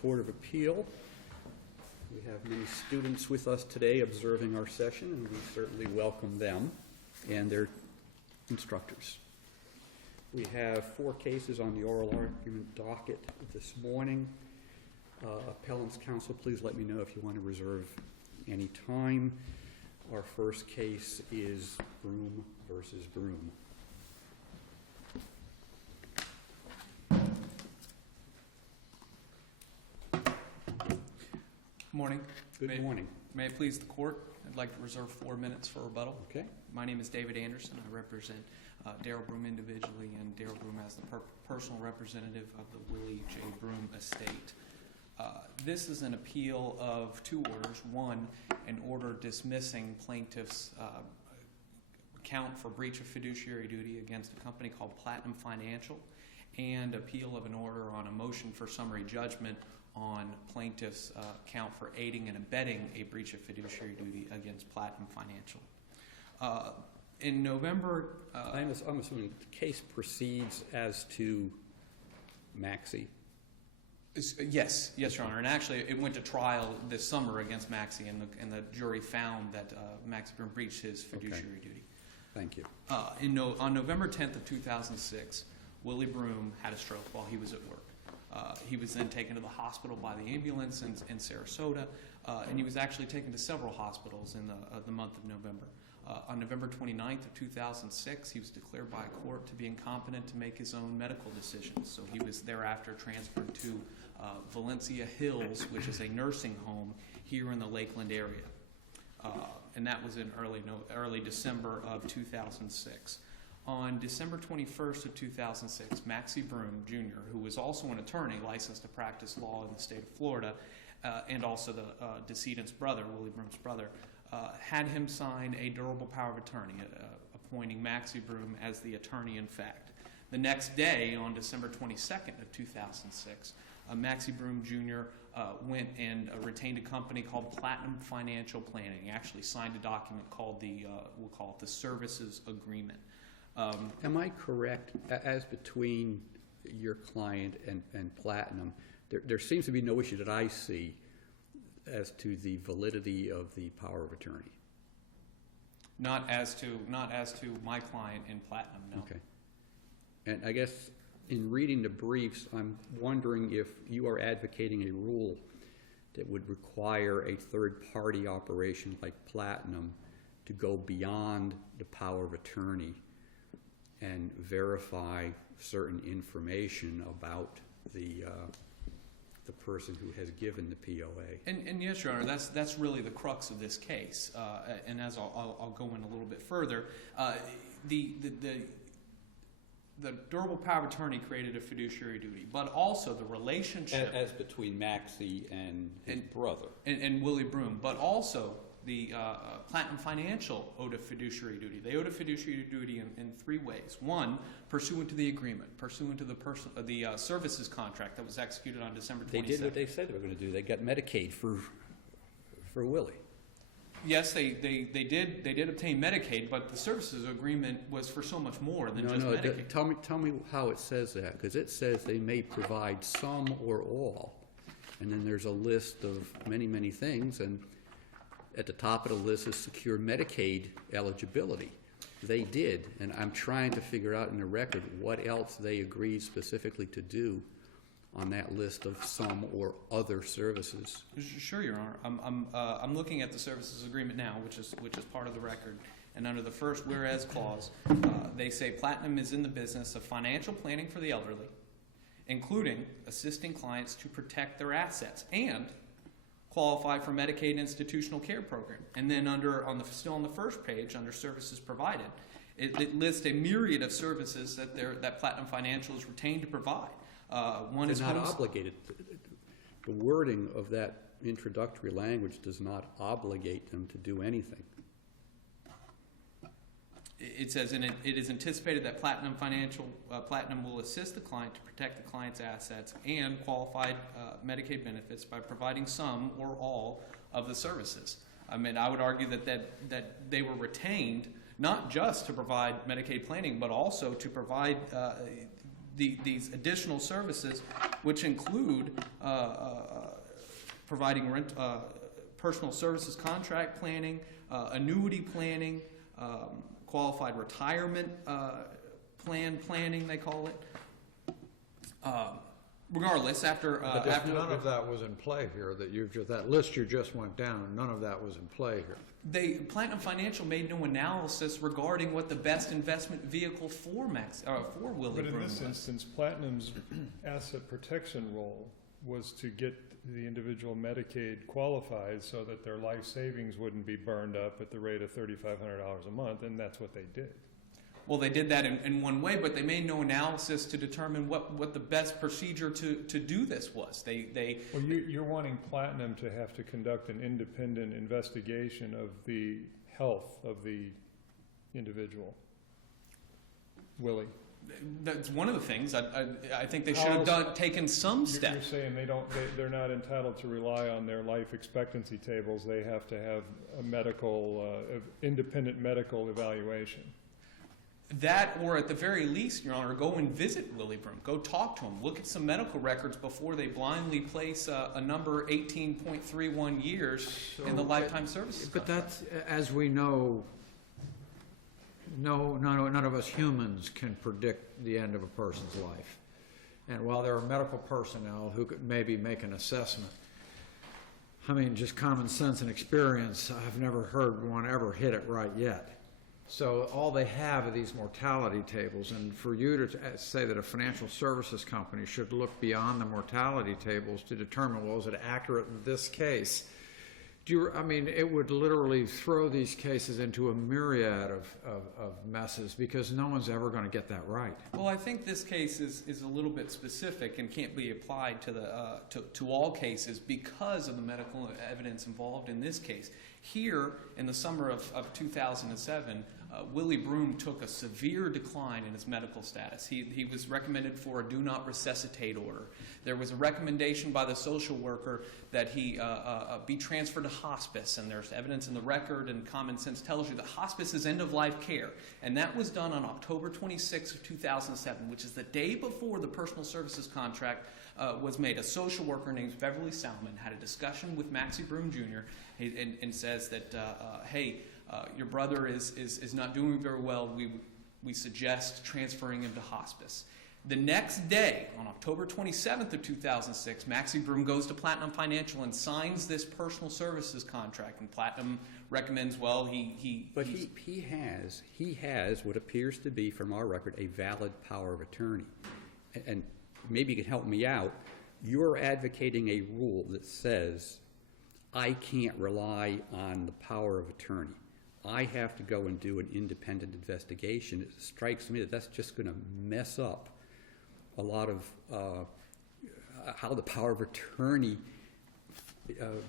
Court of Appeal. We have many students with us today observing our session, and we certainly welcome them and their instructors. We have 4 cases on the oral argument docket this morning. Appellant's counsel, please let me know if you want to reserve any time. Our first case is Broom versus Broom. Morning. Good morning. May it please the court, I'd like to reserve 4 minutes for rebuttal. Okay. My name is David Anderson. I represent Darrell Broom individually and Darrell Broom as the personal representative of the Willie J. Broom estate. This is an appeal of 2 orders. One, an order dismissing plaintiff's count for breach of fiduciary duty against a company called Platinum Financial, and appeal of an order on a motion for summary judgment on plaintiff's count for aiding and abetting a breach of fiduciary duty against Platinum Financial. In November... I'm assuming the case proceeds as to Maxie. Yes, Your Honor. And actually, it went to trial this summer against Maxie, and the jury found that Maxie Broom breached his fiduciary duty. Thank you. On November 10th of 2006, Willie Broom had a stroke while he was at work. He was then taken to the hospital by the ambulance in Sarasota, and he was actually taken to several hospitals in the month of November. On November 29th of 2006, he was declared by a court to be incompetent to make his own medical decisions. So he was thereafter transferred to Valencia Hills, which is a nursing home here in the Lakeland area. And that was in early December of 2006. On December 21st of 2006, Maxie Broom, Jr., who was also an attorney licensed to practice law in the state of Florida, and also the decedent's brother, Willie Broom's brother, had him sign a durable power of attorney, appointing Maxie Broom as the attorney in fact. The next day, on December 22nd of 2006, Maxie Broom, Jr. Went and retained a company called Platinum Financial Planning. He actually signed a document called we'll call it the Services Agreement. Am I correct, as between your client and Platinum, there seems to be no issue that I see as to the validity of the power of attorney? Not as to my client in Platinum, no. Okay. And I guess in reading the briefs, I'm wondering if you are advocating a rule that would require a third-party operation like Platinum to go beyond the power of attorney and verify certain information about the person who has given the POA. And yes, Your Honor, that's really the crux of this case. And as I'll go in a little bit further, the durable power of attorney created a fiduciary duty, but also the relationship as between Maxie and his brother and Willie Broom, but also the Platinum Financial owed a fiduciary duty. They owed a fiduciary duty in 3 ways. One, pursuant to the agreement, pursuant to the services contract that was executed on December 22nd. They did what they said they were going to do. They got Medicaid for Willie. Yes, they did obtain Medicaid, but the services agreement was for so much more than just Medicaid. Tell me how it says that, because it says they may provide some or all, and then there's a list of many things, and at the top of the list is secure Medicaid eligibility. They did, and I'm trying to figure out in the record what else they agreed specifically to do on that list of some or other services. Sure, Your Honor. I'm looking at the services agreement now, which is part of the record, and under the first whereas clause, they say Platinum is in the business of financial planning for the elderly, including assisting clients to protect their assets and qualify for Medicaid institutional care program. And then still on the first page, under services provided, it lists a myriad of services that Platinum Financial is retained to provide. They're not obligated. The wording of that introductory language does not obligate them to do anything. It says, it is anticipated that Platinum will assist the client to protect the client's assets and qualified Medicaid benefits by providing some or all of the services. I mean, I would argue that they were retained not just to provide Medicaid planning, but also to provide these additional services, which include providing personal services contract planning, annuity planning, qualified retirement planning, they call it. Regardless, after none of that was in play here. That list you just went down, none of that was in play here. Platinum Financial made no analysis regarding what the best investment vehicle for Willie Broom was. But in this instance, Platinum's asset protection role was to get the individual Medicaid qualified so that their life savings wouldn't be burned up at the rate of $3,500 a month, and that's what they did. Well, they did that in one way, but they made no analysis to determine what the best procedure to do this was. Well, you're wanting Platinum to have to conduct an independent investigation of the health of the individual, Willie. That's one of the things. I think they should have taken some steps. You're saying they're not entitled to rely on their life expectancy tables. They have to have a independent medical evaluation. That, or at the very least, Your Honor, go and visit Willie Broom. Go talk to him. Look at some medical records before they blindly place a number 18.31 years in the lifetime services But contract. that's, as we know, none of us humans can predict the end of a person's life. And while there are medical personnel who could maybe make an assessment, I mean, just common sense and experience, I've never heard one ever hit it right yet. So all they have are these mortality tables, and for you to say that a financial services company should look beyond the mortality tables to determine, well, is it accurate in this case? It would literally throw these cases into a myriad of messes because no one's ever going to get that right. Well, I think this case is a little bit specific and can't be applied to all cases because of the medical evidence involved in this case. Here, in the summer of 2007, Willie Broom took a severe decline in his medical status. He was recommended for a do not resuscitate order. There was a recommendation by the social worker that he be transferred to hospice, and there's evidence in the record, and common sense tells you that hospice is end-of-life care. And that was done on October 26 of 2007, which is the day before the personal services contract was made. A social worker named Beverly Salmon had a discussion with Maxie Broom Jr. and says that, hey, your brother is not doing very well. We suggest transferring him to hospice. The next day, on October 27th of 2006, Maxie Broom goes to Platinum Financial and signs this personal services contract. And Platinum recommends, well, he has what appears to be, from our record, a valid power of attorney. And maybe you can help me out. You're advocating a rule that says I can't rely on the power of attorney. I have to go and do an independent investigation. It strikes me that that's just going to mess up a lot of how the power of attorney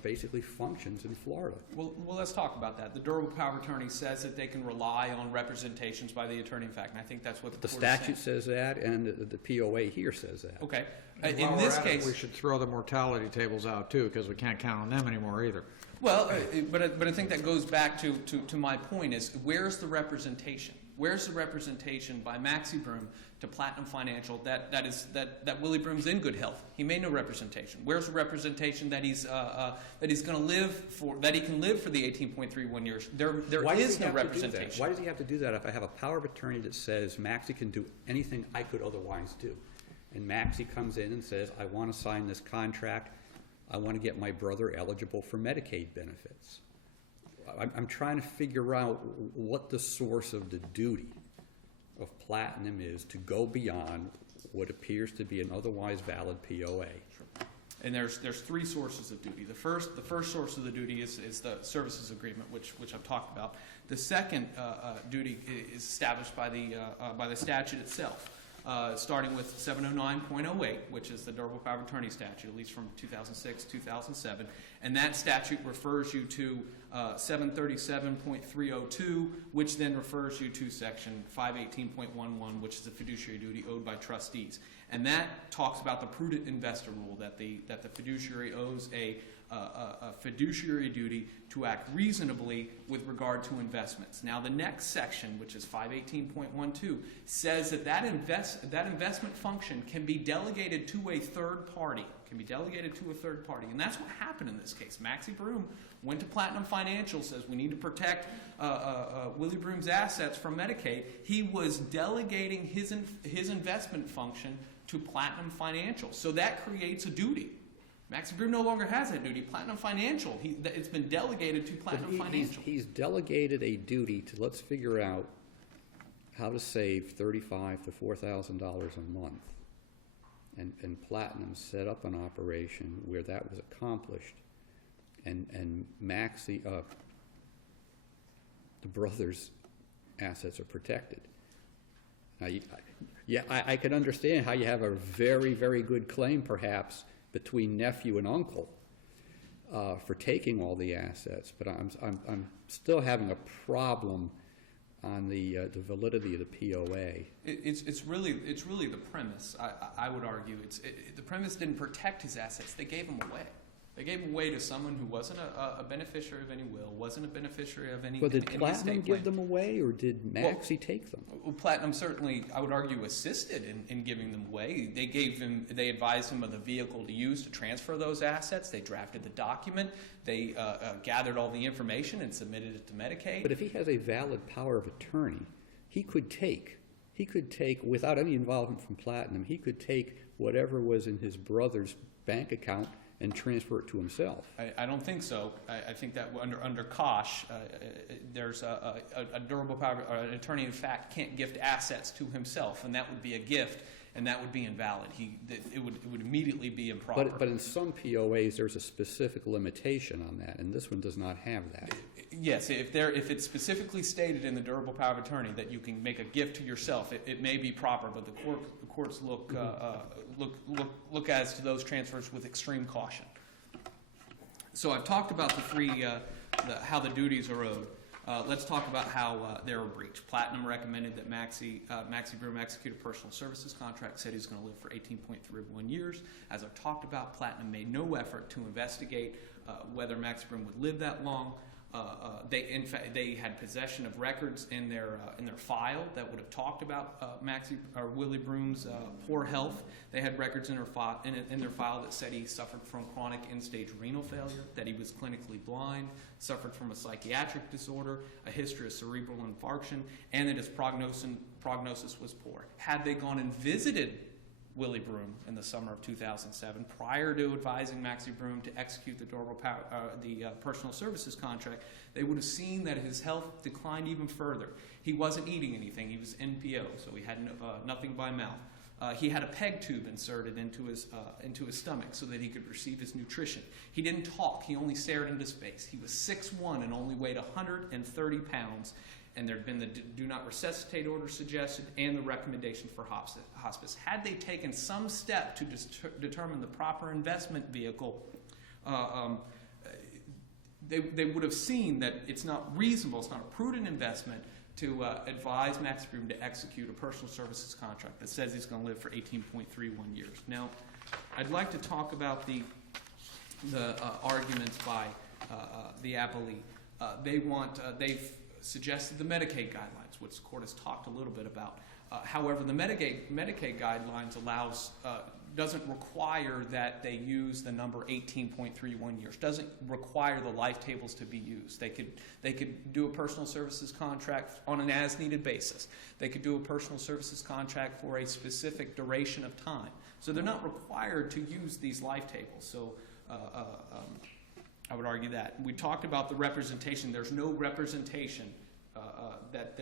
basically functions in Florida. Well, let's talk about that. The durable power of attorney says that they can rely on representations by the attorney in fact, and I think that's what the court statute is saying. says that, and the POA here says that. Okay. In this case, we should throw the mortality tables out too, because we can't count on them anymore either. Well, but I think that goes back to my point is, where's the representation? Where's the representation by Maxie Broom to Platinum Financial that Willie Broom's in good health? He made no representation. Where's the representation that he's going to live for, that he can live for the 18.31 years? There is no representation. Why does he have to do that if I have a power of attorney that says Maxie can do anything I could otherwise do? And Maxie comes in and says, I want to sign this contract. I want to get my brother eligible for Medicaid benefits. I'm trying to figure out what the source of the duty of Platinum is to go beyond what appears to be an otherwise valid POA. And there's three sources of duty. The first source of the duty is the services agreement, which I've talked about. The second duty is established by the statute itself. Starting with 709.08, which is the durable power of attorney statute, at least from 2006, 2007. And that statute refers you to 737.302, which then refers you to section 518.11, which is a fiduciary duty owed by trustees. And that talks about the prudent investor rule, that the fiduciary owes a a fiduciary duty to act reasonably with regard to investments. Now, the next section, which is 518.12, says that investment function can be delegated to a third party. And that's what happened in this case. Maxie Broom went to Platinum Financial, says we need to protect Willie Broom's assets from Medicaid. He was delegating his investment function to Platinum Financial. So that creates a duty. Maxie Broom no longer has that duty. Platinum Financial, it's been delegated to Platinum Financial. He's delegated a duty to, let's figure out how to save $3,500 to $4,000 a month. And Platinum set up an operation where that was accomplished. And Maxie, the brother's assets are protected. Now, I can understand how you have a very, very good claim, perhaps, between nephew and uncle for taking all the assets, but I'm still having a problem on the validity of the POA. It's really the premise. I would argue the premise didn't protect his assets. They gave them away. They gave them away to someone who wasn't a beneficiary of any will, wasn't a beneficiary of any. But did Platinum give them away, or did Maxie take them? Well, Platinum certainly, I would argue, assisted in giving them away. They advised him of the vehicle to use to transfer those assets. They drafted the document. They gathered all the information and submitted it to Medicaid. But if he has a valid power of attorney, he could take, without any involvement from Platinum, he could take whatever was in his brother's bank account and transfer it to himself. I don't think so. I think that under Kosh, there's a durable power. An attorney, in fact, can't gift assets to himself, and that would be a gift, and that would be invalid. It would immediately be improper. But in some POAs, there's a specific limitation on that, and this one does not have that. Yes, if it's specifically stated in the durable power of attorney that you can make a gift to yourself, it may be proper, but the courts look as to those transfers with extreme caution. So I've talked about the three, how the duties are owed. Let's talk about how they're breached. Platinum recommended that Maxie Broom execute a personal services contract, said he's going to live for 18.31 years. As I've talked about, Platinum made no effort to investigate whether Maxie Broom would live that long. They had possession of records in their file that would have talked about Willie Broom's poor health. They had records in their file that said he suffered from chronic end-stage renal failure, that he was clinically blind, suffered from a psychiatric disorder, a history of cerebral infarction, and that his prognosis was poor. Had they gone and visited Willie Broom in the summer of 2007, prior to advising Maxie Broom to execute the personal services contract, they would have seen that his health declined even further. He wasn't eating anything. He was NPO, so he had nothing by mouth. He had a PEG tube inserted into his stomach so that he could receive his nutrition. He didn't talk. He only stared into space. He was 6'1" and only weighed 130 pounds. And there had been the do not resuscitate order suggested and the recommendation for hospice. Had they taken some step to determine the proper investment vehicle, they would have seen that it's not reasonable, it's not a prudent investment to advise Maxie Broom to execute a personal services contract that says he's going to live for 18.31 years. Now, I'd like to talk about the arguments by the Appellee. They've suggested the Medicaid guidelines, which the court has talked a little bit about. However, the Medicaid guidelines doesn't require that they use the number 18.31 years. Doesn't require the life tables to be used. They could do a personal services contract on an as-needed basis. They could do a personal services contract for a specific duration of time. So they're not required to use these life tables. So I would argue that. We talked about the representation. There's no representation that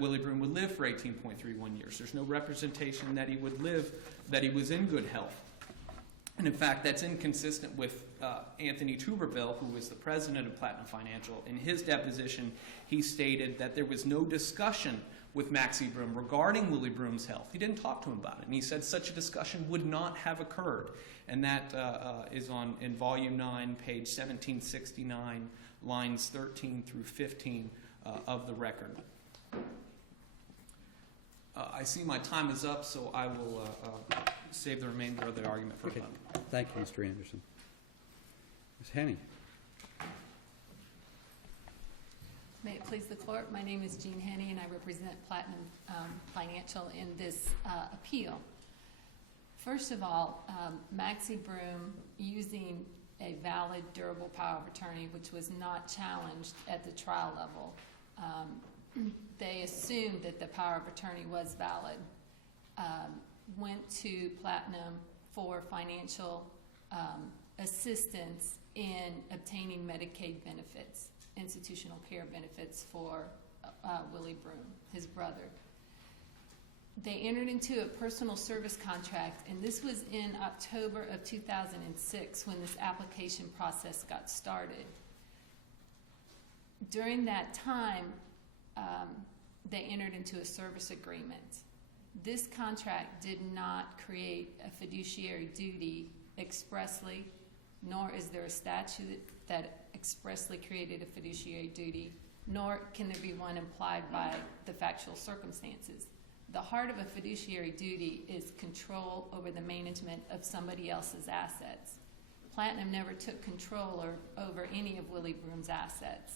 Willie Broom would live for 18.31 years. There's no representation that he would live, that he was in good health. And in fact, that's inconsistent with Anthony Tuberville, who was the president of Platinum Financial. In his deposition, he stated that there was no discussion with Maxie Broom regarding Willie Broom's health. He didn't talk to him about it, and he said such a discussion would not have occurred. And that is in Volume 9, page 1769, lines 13 through 15 of the record. I see my time is up, so I will save the remainder of the argument for Okay. rebuttal. Thank you, Mr. Anderson. Ms. Henny? May it please the court, my name is Jean Henney and I represent Platinum Financial in this appeal. First of all, Maxie Broom, using a valid durable power of attorney, which was not challenged at the trial level, they assumed that the power of attorney was valid, went to Platinum for financial assistance in obtaining Medicaid benefits, institutional care benefits for Willie Broom, his brother. They entered into a personal service contract, and this was in October of 2006 when this application process got started. During that time, they entered into a service agreement. This contract did not create a fiduciary duty expressly, nor is there a statute that expressly created a fiduciary duty, nor can there be one implied by the factual circumstances. The heart of a fiduciary duty is control over the management of somebody else's assets. Platinum never took control over any of Willie Broom's assets.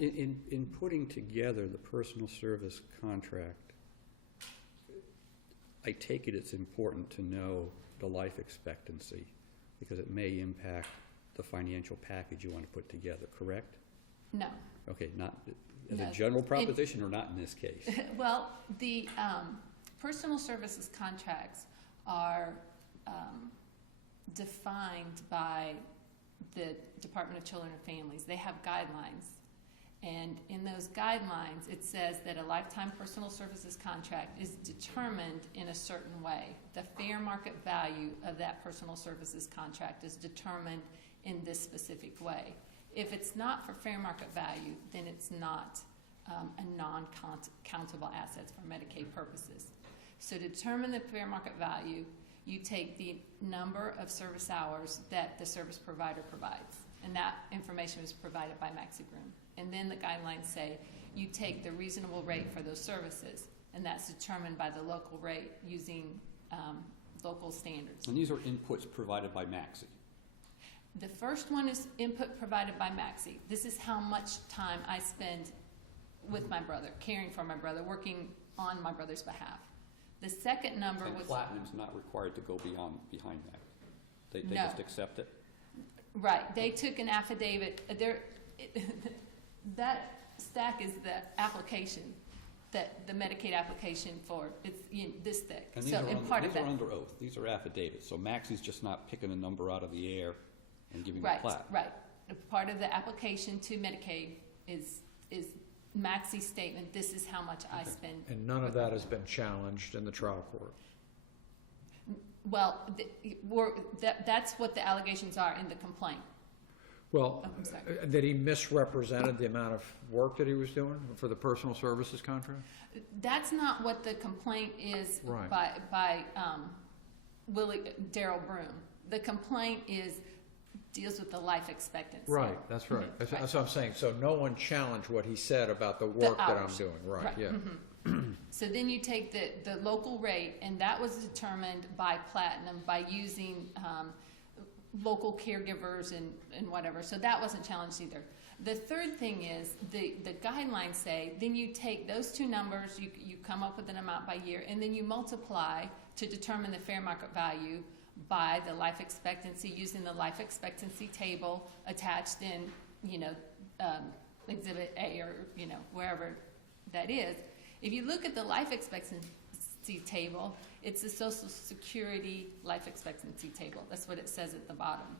In putting together the personal service contract, I take it it's important to know the life expectancy because it may impact the financial package you want to put together, correct? No. Okay, not as No. a general proposition or not in this case? Well, the personal services contracts are defined by the Department of Children and Families. They have guidelines. And in those guidelines, it says that a lifetime personal services contract is determined in a certain way. The fair market value of that personal services contract is determined in this specific way. If it's not for fair market value, then it's not a non-countable assets for Medicaid purposes. So to determine the fair market value, you take the number of service hours that the service provider provides. And that information was provided by Maxie Broom. And then the guidelines say you take the reasonable rate for those services, and that's determined by the local rate using local standards. And these are inputs provided by Maxie. The first one is input provided by Maxie. This is how much time I spend with my brother, caring for my brother, working on my brother's behalf. The second number And was... Platinum's not required to go behind that. They No. just accept it? Right. They took an affidavit. That stack is the application, the Medicaid application for, it's this thick. And these are under oath. These are affidavits. So Maxie's just not picking a number out of the air and giving a plat. Right. Part of the application to Medicaid is Maxie's statement, this is how much I spend. And none of that has been challenged in the trial court. Well, that's what the allegations are in the complaint. Well, Oh, I'm sorry. that he misrepresented the amount of work that he was doing for the personal services contract? That's not what the complaint is Right. by Daryl Broom. The complaint deals with the life expectancy. Right, that's right. Mhm, That's, right. that's what I'm saying. So no one challenged what he said about the work that I'm hours. doing. Right, yeah. mhm. So then you take the local rate, and that was determined by Platinum by using local caregivers and whatever. So that wasn't challenged either. The third thing is the guidelines say then you take those two numbers, you come up with an amount by year, and then you multiply to determine the fair market value by the life expectancy using the life expectancy table attached in Exhibit A or wherever that is. If you look at the life expectancy table, it's the Social Security life expectancy table. That's what it says at the bottom.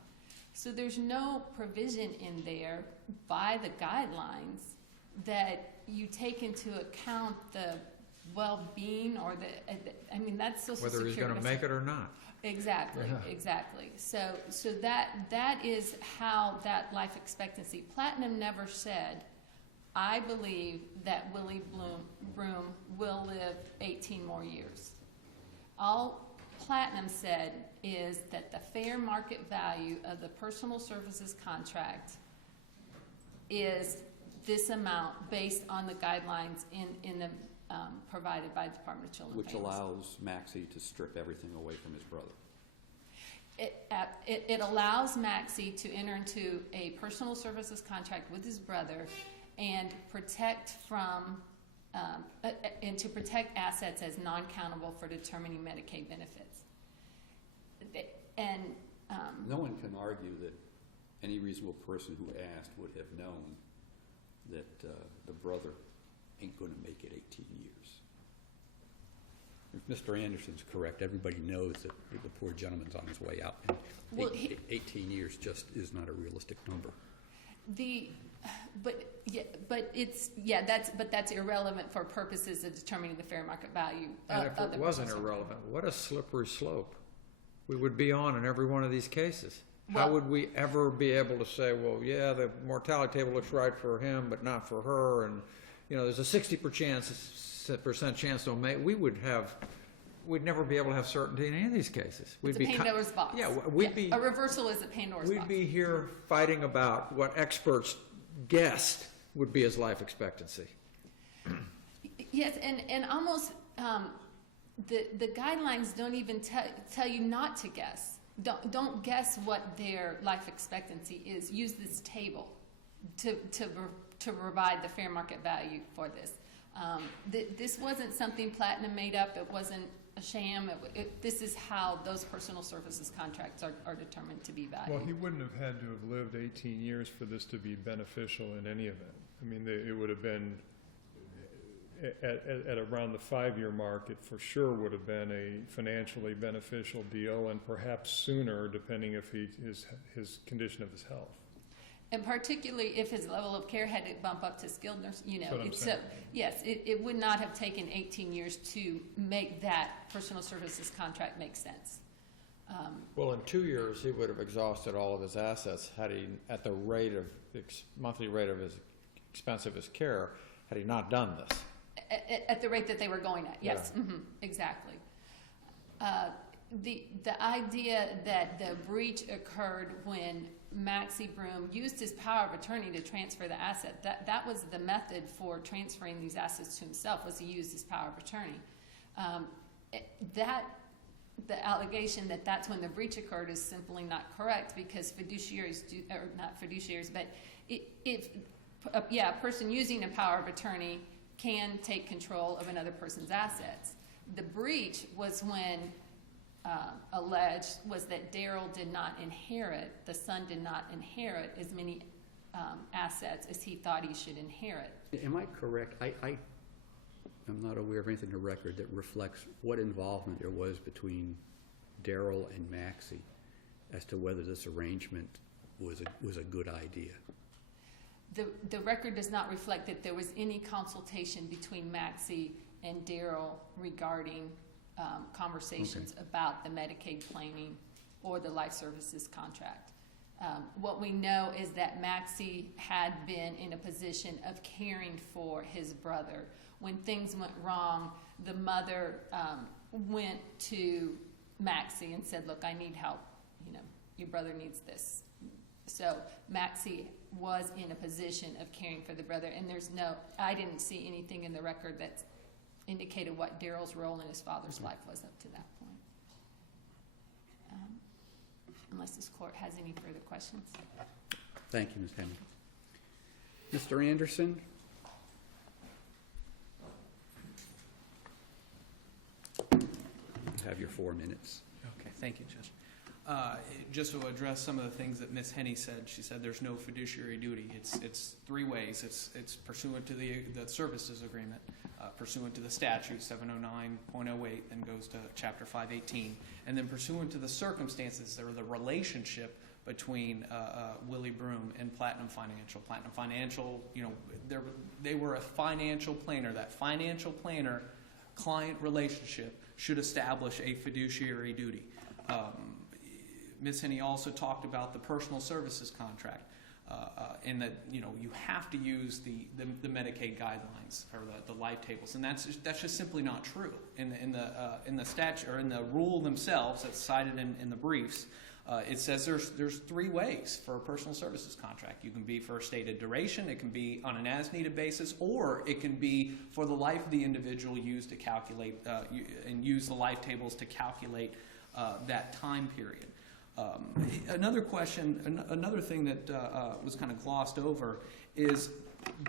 So there's no provision in there by the guidelines that you take into account the well-being or that's Social Security. Whether he's going to make it or not. Exactly, Yeah. exactly. So that is how that life expectancy. Platinum never said, I believe that Willie Broom will live 18 more years. All Platinum said is that the fair market value of the personal services contract is this amount based on the guidelines in the provided by the Department of Children and Which Families. allows Maxie to strip everything away from his brother. It allows Maxie to enter into a personal services contract with his brother and protect from and to protect assets as non-countable for determining Medicaid benefits. And No one can argue that any reasonable person who asked would have known that the brother ain't going to make it 18 years. If Mr. Anderson's correct, everybody knows that the poor gentleman's on his way out. And Well, 18 years just is not a realistic number. That's irrelevant for purposes of determining the fair market value. And if it wasn't irrelevant, what a slippery slope we would be on in every one of these cases. How Well- would we ever be able to say, well, yeah, the mortality table looks right for him, but not for her, and, you know, there's a 60% chance they'll make, we'd never be able to have certainty in any of these cases. It's a Pandora's box. Yeah, we'd be, A reversal is a Pandora's box. we'd be here fighting about what experts guessed would be his life expectancy. Yes, and almost the guidelines don't even tell you not to guess. Don't guess what their life expectancy is. Use this table to provide the fair market value for this. This wasn't something Platinum made up. It wasn't a sham. This is how those personal services contracts are determined to be valued. Well, he wouldn't have had to have lived 18 years for this to be beneficial in any event. I mean, it would have been, at around the 5-year mark, it for sure would have been a financially beneficial deal, and perhaps sooner, depending if his condition of his health. And particularly if his level of care had to bump up to skilled nurse, That's what I'm saying. yes, it would not have taken 18 years to make that personal services contract make sense. Well, in 2 years, he would have exhausted all of his assets had he, at the rate of, monthly rate of his expense of his care, had he not done this. At the rate that they were going at, yes, exactly. The idea that the breach occurred when Maxie Broom used his power of attorney to transfer the asset, that was the method for transferring these assets to himself, was to use his power of attorney. The allegation that that's when the breach occurred is simply not correct, because fiduciaries do, or not fiduciaries, but a person using a power of attorney can take control of another person's assets. The breach was when alleged was that Daryl did not inherit, the son did not inherit as many assets as he thought he should inherit. Am I correct? I'm not aware of anything in the record that reflects what involvement there was between Daryl and Maxie as to whether this arrangement was a good idea. The record does not reflect that there was any consultation between Maxie and Daryl regarding conversations about the Medicaid planning or the life services contract. What we know is that Maxie had been in a position of caring for his brother. When things went wrong, the mother went to Maxie and said, look, I need help. You know, your brother needs this. So Maxie was in a position of caring for the brother, and I didn't see anything in the record that indicated what Daryl's role in his father's life was up to that point. Unless this court has any further questions. Thank you, Ms. Hammond. Mr. Anderson? You have your 4 minutes. Okay, thank you, Judge. Just to address some of the things that Ms. Henney said, she said there's no fiduciary duty. It's 3 ways. It's pursuant to the services agreement, pursuant to the statute 709.08, then goes to Chapter 518, and then pursuant to the circumstances or the relationship between Willie Broom and Platinum Financial. Platinum Financial, you know, they were a financial planner. That financial planner-client relationship should establish a fiduciary duty. Ms. Henney also talked about the personal services contract, and that, you know, you have to use the Medicaid guidelines or the life tables, and that's just simply not true. In the statute or in the rule themselves that's cited in the briefs, It says there's 3 ways for a personal services contract. You can be for a stated duration, it can be on an as-needed basis, or it can be for the life of the individual used to calculate, and use the life tables to calculate that time period. Another question, another thing that was kind of glossed over is,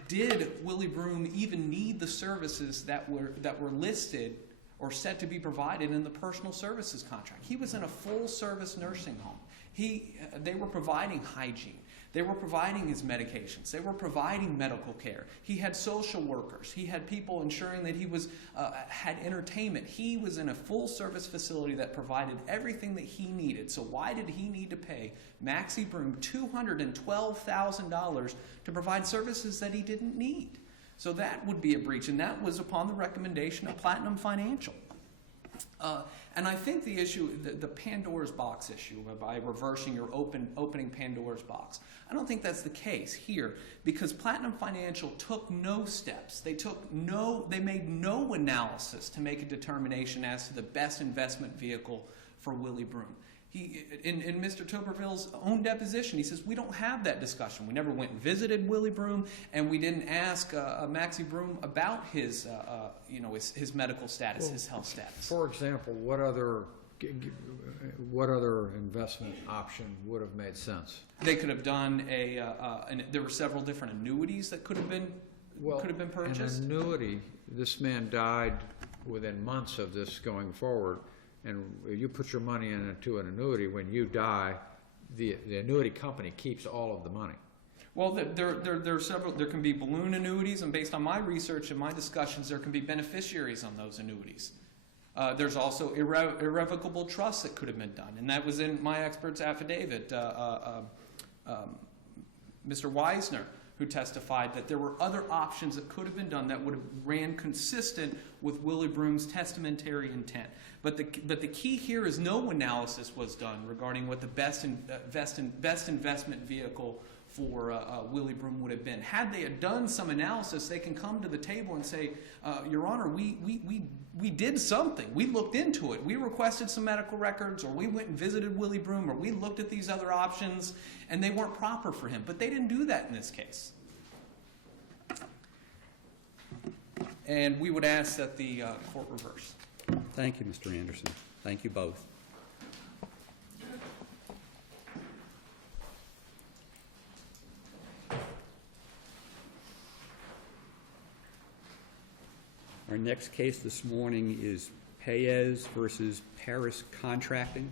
did Willie Broom even need the services that were listed or said to be provided in the personal services contract? He was in a full-service nursing home. They were providing hygiene. They were providing his medications. They were providing medical care. He had social workers. He had people ensuring that he had entertainment. He was in a full-service facility that provided everything that he needed. So why did he need to pay Maxie Broom $212,000 to provide services that he didn't need? So that would be a breach, and that was upon the recommendation of Platinum Financial. And I think the issue, the Pandora's box issue, by reversing or opening Pandora's box, I don't think that's the case here, because Platinum Financial took no steps. They made no analysis to make a determination as to the best investment vehicle for Willie Broom. In Mr. Toberville's own deposition, he says, we don't have that discussion. We never went and visited Willie Broom, and we didn't ask Maxie Broom about his medical status, his health status. For example, what other investment option would have made sense? They could have done and there were several different annuities that could have been purchased. An annuity, this man died within months of this going forward. And you put your money into an annuity, when you die, the annuity company keeps all of the money. Well, there are several. There can be balloon annuities, and based on my research and my discussions, there can be beneficiaries on those annuities. There's also irrevocable trusts that could have been done, and that was in my expert's affidavit. Mr. Weidner, who testified that there were other options that could have been done that would have ran consistent with Willie Broom's testamentary intent. But the key here is no analysis was done regarding what the best investment vehicle for Willie Broom would have been. Had they had done some analysis, they can come to the table and say, Your Honor, we did something. We looked into it. We requested some medical records, or we went and visited Willie Broom, or we looked at these other options, and they weren't proper for him. But they didn't do that in this case. And we would ask that the court reverse. Thank you, Mr. Anderson. Thank you both. Our next case this morning is Paez versus Paris Contracting.